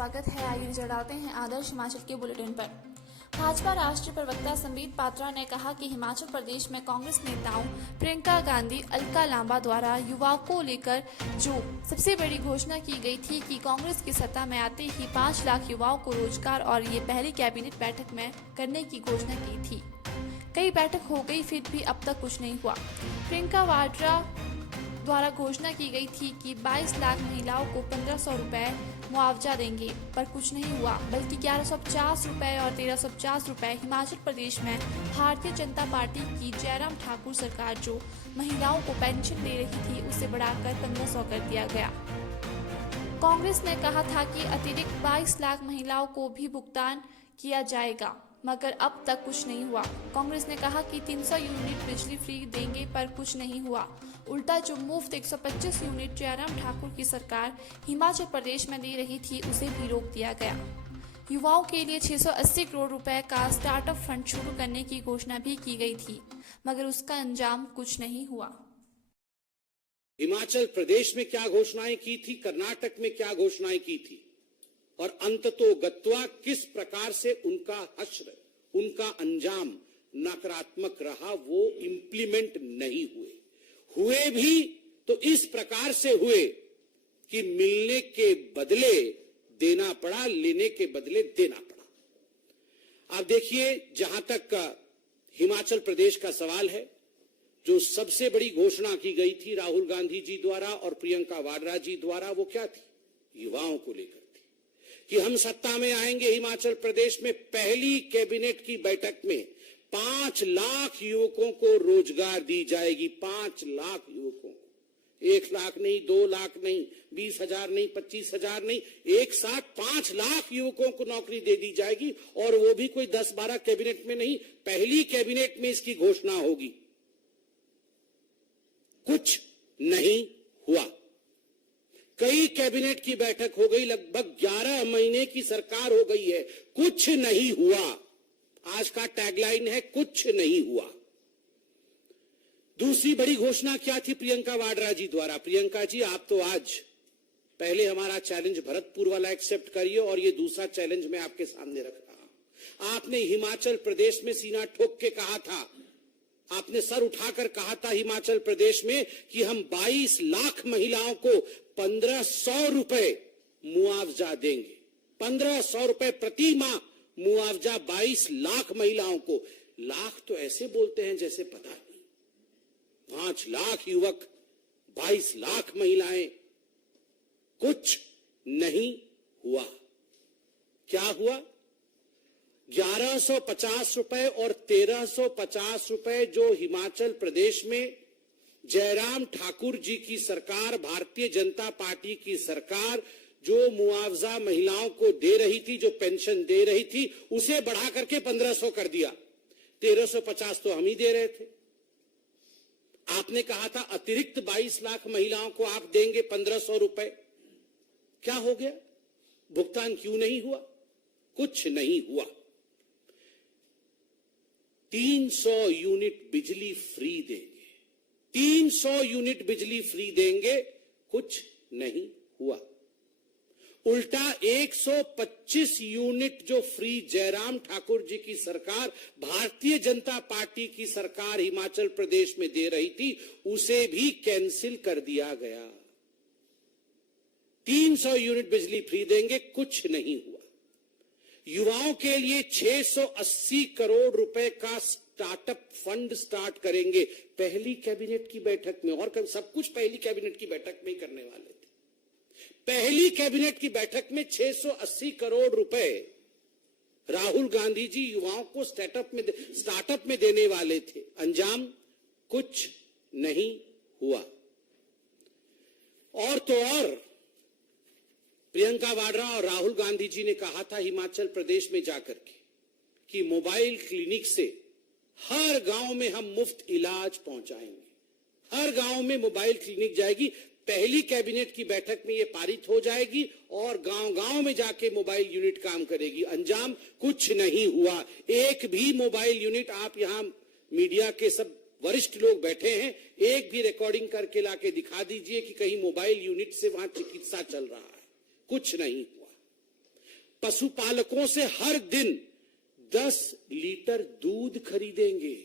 स्वागत है। आइए नजर डालते हैं आदर्श हिमाचल के बुलेटिन पर। भाजपा राष्ट्रीय प्रवक्ता संबित पात्रा ने कहा कि हिमाचल प्रदेश में कांग्रेस नेताओं प्रियंका गांधी, अलका लांबा द्वारा युवाओं को लेकर जो सबसे बड़ी घोषणा की गई थी कि कांग्रेस की सत्ता में आते ही 5 लाख युवाओं को रोजगार और ये पहली कैबिनेट बैठक में करने की घोषणा की थी। कई बैठक हो गई, फिर भी अब तक कुछ नहीं हुआ। प्रियंका वाड्रा द्वारा घोषणा की गई थी कि 22 लाख महिलाओं को 1500 रुपए मुआवजा देंगे, पर कुछ नहीं हुआ, बल्कि 1150 रुपए और 1350 रुपए हिमाचल प्रदेश में भारतीय जनता पार्टी की जयराम ठाकुर सरकार जो महिलाओं को पेंशन दे रही थी उसे बढ़ाकर 1500 कर दिया गया। कांग्रेस ने कहा था कि अतिरिक्त 22 लाख महिलाओं को भी भुगतान किया जाएगा, मगर अब तक कुछ नहीं हुआ। कांग्रेस ने कहा कि 300 यूनिट बिजली फ्री देंगे, पर कुछ नहीं हुआ। उल्टा जो मुफ्त 125 यूनिट जयराम ठाकुर की सरकार हिमाचल प्रदेश में दे रही थी उसे भी रोक दिया गया। युवाओं के लिए 680 करोड़ रुपए का स्टार्टअप फंड शुरू करने की घोषणा भी की गई थी, मगर उसका अंजाम कुछ नहीं हुआ। हिमाचल प्रदेश में क्या घोषणाएं की थी, कर्नाटक में क्या घोषणाएं की थी, और अंततोगत्वा किस प्रकार से उनका हश्र, उनका अंजाम नकारात्मक रहा, वो इंप्लीमेंट नहीं हुए भी तो इस प्रकार से हुए कि मिलने के बदले देना पड़ा, लेने के बदले देना पड़ा। अब देखिए, जहां तक हिमाचल प्रदेश का सवाल है, जो सबसे बड़ी घोषणा की गई थी राहुल गांधी जी द्वारा और प्रियंका वाड्रा जी द्वारा, वो क्या थी? युवाओं को लेकर थी कि हम सत्ता में आएंगे, हिमाचल प्रदेश में पहली कैबिनेट की बैठक में 5 लाख युवकों को रोजगार दी जाएगी। 5 लाख युवकों को, 1 लाख नहीं, 2 लाख नहीं, 20,000 नहीं, 25,000 नहीं, एक साथ 5 लाख युवकों को नौकरी दे दी जाएगी, और वो भी कोई 10-12 कैबिनेट में नहीं, पहली कैबिनेट में इसकी घोषणा होगी। कुछ नहीं हुआ। कई कैबिनेट की बैठक हो गई, लगभग 11 महीने की सरकार हो गई है, कुछ नहीं हुआ। आज का टैगलाइन है, कुछ नहीं हुआ। दूसरी बड़ी घोषणा क्या थी प्रियंका वाड्रा जी द्वारा? प्रियंका जी, आप तो आज पहले हमारा चैलेंज भरतपुर वाला एक्सेप्ट करिए, और ये दूसरा चैलेंज मैं आपके सामने रख रहा हूं। आपने हिमाचल प्रदेश में सीना ठोक के कहा था, आपने सर उठाकर कहा था हिमाचल प्रदेश में कि हम 22 लाख महिलाओं को 1500 रुपए मुआवजा देंगे। 1500 रुपए प्रति माह मुआवजा 22 लाख महिलाओं को। लाख तो ऐसे बोलते हैं जैसे पता नहीं। 5 लाख युवक, 22 लाख महिलाएं, कुछ नहीं हुआ। क्या हुआ? 1150 रुपए और 1350 रुपए जो हिमाचल प्रदेश में जयराम ठाकुर जी की सरकार, भारतीय जनता पार्टी की सरकार जो मुआवजा महिलाओं को दे रही थी, जो पेंशन दे रही थी, उसे बढ़ा करके 1500 कर दिया। 1350 तो हम ही दे रहे थे। आपने कहा था अतिरिक्त 22 लाख महिलाओं को आप देंगे 1500 रुपए। क्या हो गया? भुगतान क्यों नहीं हुआ? कुछ नहीं हुआ। 300 यूनिट बिजली फ्री देंगे, 300 यूनिट बिजली फ्री देंगे, कुछ नहीं हुआ। उल्टा 125 यूनिट जो फ्री जयराम ठाकुर जी की सरकार, भारतीय जनता पार्टी की सरकार हिमाचल प्रदेश में दे रही थी, उसे भी कैंसिल कर दिया गया। 300 यूनिट बिजली फ्री देंगे, कुछ नहीं हुआ। युवाओं के लिए 680 करोड़ रुपए का स्टार्टअप फंड स्टार्ट करेंगे पहली कैबिनेट की बैठक में, और सब कुछ पहली कैबिनेट की बैठक में ही करने वाले थे। पहली कैबिनेट की बैठक में 680 करोड़ रुपए राहुल गांधी जी युवाओं को स्टार्टअप में देने वाले थे। अंजाम कुछ नहीं हुआ। और तो और प्रियंका वाड्रा और राहुल गांधी जी ने कहा था हिमाचल प्रदेश में जाकर के कि मोबाइल क्लिनिक से हर गांव में हम मुफ्त इलाज पहुंचाएंगे। हर गांव में मोबाइल क्लिनिक जाएगी। पहली कैबिनेट की बैठक में ये पारित हो जाएगी और गांव-गांव में जाके मोबाइल यूनिट काम करेगी। अंजाम कुछ नहीं हुआ। एक भी मोबाइल यूनिट, आप यहां मीडिया के सब वरिष्ठ लोग बैठे हैं, एक भी रिकॉर्डिंग करके लाके दिखा दीजिए कि कहीं मोबाइल यूनिट से वहां चिकित्सा चल रहा है। कुछ नहीं हुआ। पशुपालकों से हर दिन 10 लीटर दूध खरीदेंगे।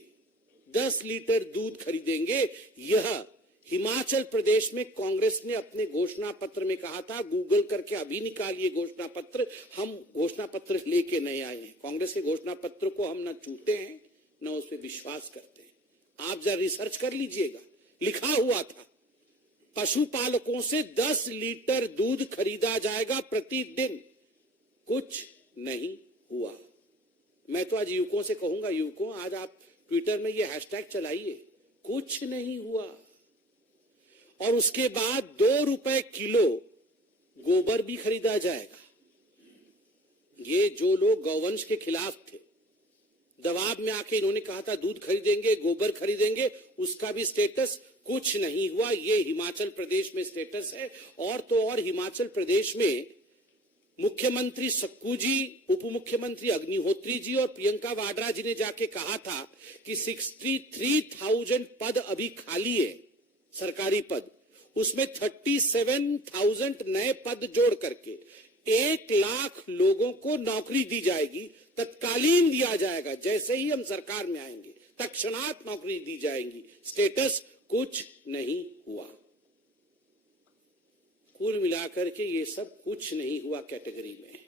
10 लीटर दूध खरीदेंगे। यह हिमाचल प्रदेश में कांग्रेस ने अपने घोषणा पत्र में कहा था। गूगल करके अभी निकालिए घोषणा पत्र। हम घोषणा पत्र लेके नहीं आए हैं। कांग्रेस के घोषणा पत्र को हम न छूते हैं न उस पर विश्वास करते हैं। आप जरा रिसर्च कर लीजिएगा, लिखा हुआ था पशुपालकों से 10 लीटर दूध खरीदा जाएगा प्रतिदिन। कुछ नहीं हुआ। मैं तो आज युवकों से कहूंगा, युवकों आज आप ट्विटर में ये हैशटैग चलाइए, कुछ नहीं हुआ। और उसके बाद 2 रुपए किलो गोबर भी खरीदा जाएगा। ये जो लोग गौवंश के खिलाफ थे, दबाव में आके इन्होंने कहा था दूध खरीदेंगे, गोबर खरीदेंगे, उसका भी स्टेटस कुछ नहीं हुआ। ये हिमाचल प्रदेश में स्टेटस है। और तो और हिमाचल प्रदेश में मुख्यमंत्री सक्कू जी, उप मुख्यमंत्री अग्निहोत्री जी और प्रियंका वाड्रा जी ने जाके कहा था कि 63,000 पद अभी खाली है, सरकारी पद। उसमें 37,000 नए पद जोड़ करके 1 लाख लोगों को नौकरी दी जाएगी। तत्कालीन दिया जाएगा, जैसे ही हम सरकार में आएंगे तत्क्षणात नौकरी दी जाएगी। स्टेटस कुछ नहीं हुआ। कुल मिलाकर के ये सब कुछ नहीं हुआ कैटेगरी में है।